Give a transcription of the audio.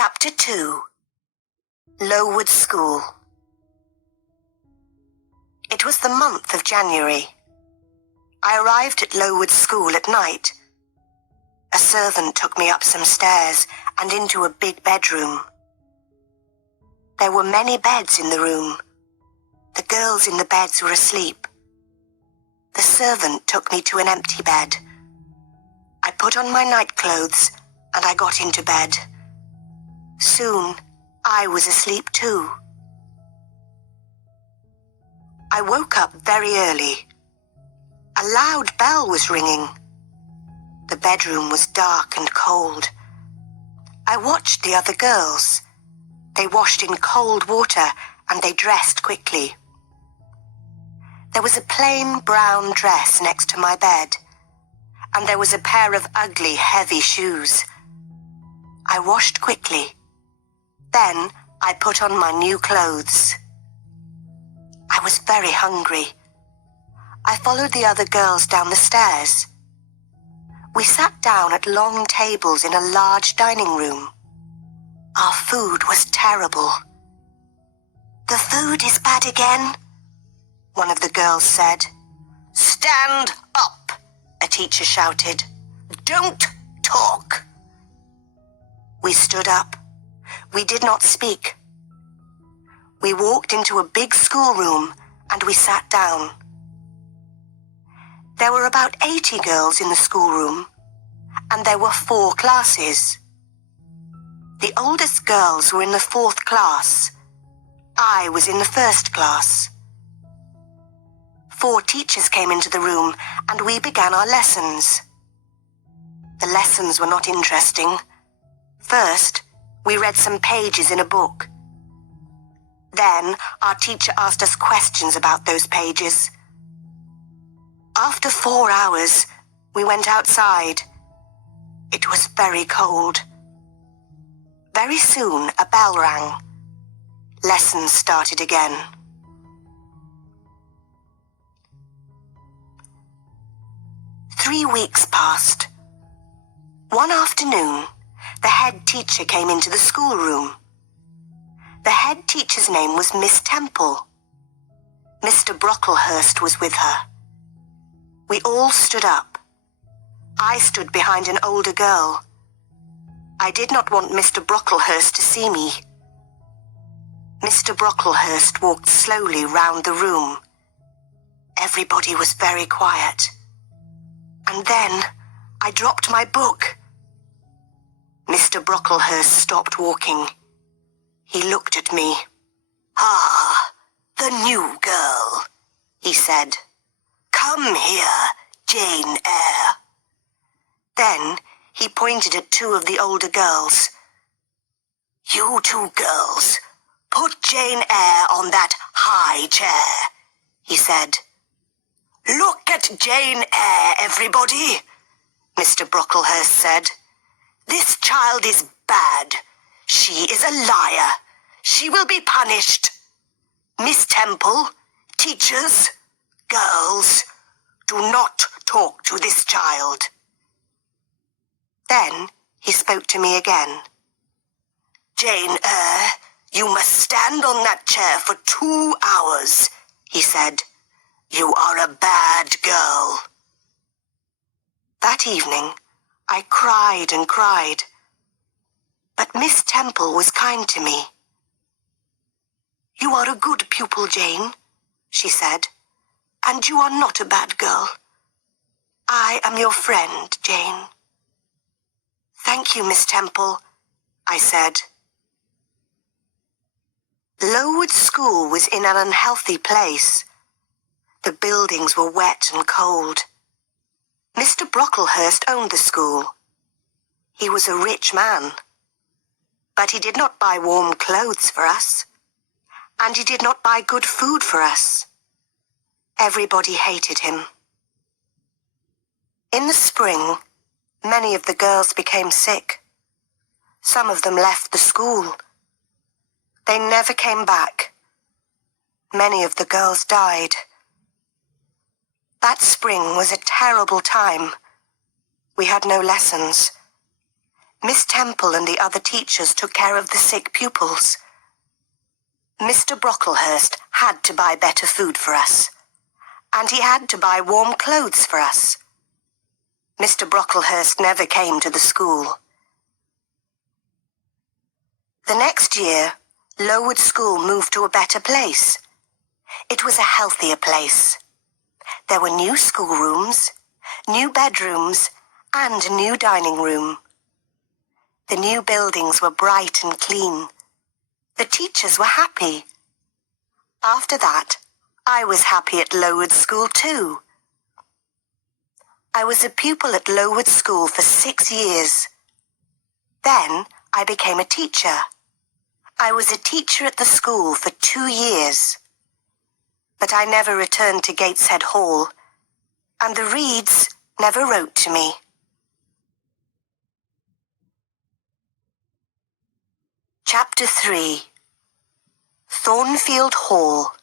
Chapter 2. Lowood School. It was the month of January. I arrived at Lowood School at night. A servant took me up some stairs and into a big bedroom. There were many beds in the room. The girls in the beds were asleep. The servant took me to an empty bed. I put on my nightclothes and I got into bed. Soon, I was asleep too. I woke up very early. A loud bell was ringing. The bedroom was dark and cold. I watched the other girls. They washed in cold water and they dressed quickly. There was a plain brown dress next to my bed, and there was a pair of ugly, heavy shoes. I washed quickly. Then I put on my new clothes. I was very hungry. I followed the other girls down the stairs. We sat down at long tables in a large dining room. Our food was terrible. "The food is bad again," one of the girls said. "Stand up," a teacher shouted. "Don't talk." We stood up. We did not speak. We walked into a big schoolroom and we sat down. There were about 80 girls in the schoolroom, and there were 4 classes. The oldest girls were in the 4th class. I was in the 1st class. 4 teachers came into the room and we began our lessons. The lessons were not interesting. First, we read some pages in a book. Then, our teacher asked us questions about those pages. After 4 hours, we went outside. It was very cold. Very soon, a bell rang. Lessons started again. Three weeks passed. One afternoon, the head teacher came into the schoolroom. The head teacher's name was Miss Temple. Mr. Brocklehurst was with her. We all stood up. I stood behind an older girl. I did not want Mr. Brocklehurst to see me. Mr. Brocklehurst walked slowly round the room. Everybody was very quiet. And then I dropped my book. Mr. Brocklehurst stopped walking. He looked at me. "Ah, the new girl," he said. "Come here, Jane Eyre." Then he pointed at 2 of the older girls. "You 2 girls, put Jane Eyre on that high chair," he said. "Look at Jane Eyre, everybody," Mr. Brocklehurst said. "This child is bad. She is a liar. She will be punished. Miss Temple, teachers, girls, do not talk to this child." Then he spoke to me again. "Jane Eyre, you must stand on that chair for 2 hours," he said. "You are a bad girl." That evening, I cried and cried. But Miss Temple was kind to me. "You are a good pupil, Jane," she said, "and you are not a bad girl. I am your friend, Jane." "Thank you, Miss Temple," I said. Lowood School was in an unhealthy place. The buildings were wet and cold. Mr. Brocklehurst owned the school. He was a rich man. But he did not buy warm clothes for us, and he did not buy good food for us. Everybody hated him. In the spring, many of the girls became sick. Some of them left the school. They never came back. Many of the girls died. That spring was a terrible time. We had no lessons. Miss Temple and the other teachers took care of the sick pupils. Mr. Brocklehurst had to buy better food for us, and he had to buy warm clothes for us. Mr. Brocklehurst never came to the school. The next year, Lowood School moved to a better place. It was a healthier place. There were new schoolrooms, new bedrooms, and a new dining room. The new buildings were bright and clean. The teachers were happy. After that, I was happy at Lowood School too. I was a pupil at Lowood School for 6 years. Then I became a teacher. I was a teacher at the school for 2 years. But I never returned to Gateshead Hall, and the Reeds never wrote to me. Chapter 3. Thornfield Hall.